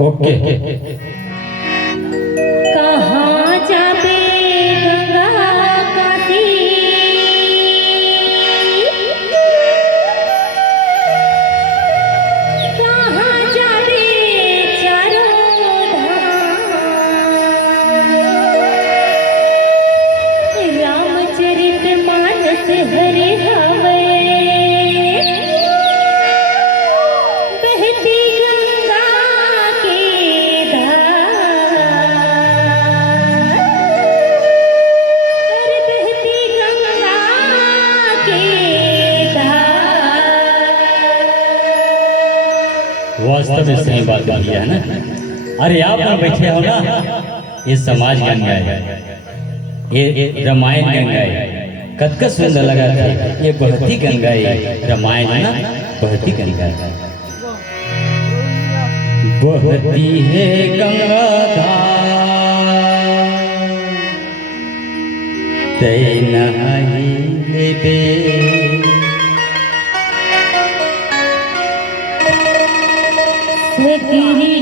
ओके। कहाँ जाबे गंगा काती, कहाँ जाबे चारों धाम, रामचरित मानस हरे हवे, बहती गंगा के धार, अरे बहती गंगा के धार। वास्तव में सही बात बोली है ना। अरे आप लोग बैठे हो ना, ये समाज गंगा है, ये रामायण गंगा है। कतका सुंदर लगा थे। ये बहती गंगा है, रामायण है ना, बहती गंगा है। बहती है गंगा धार, तै नहाई लेबे, सगरी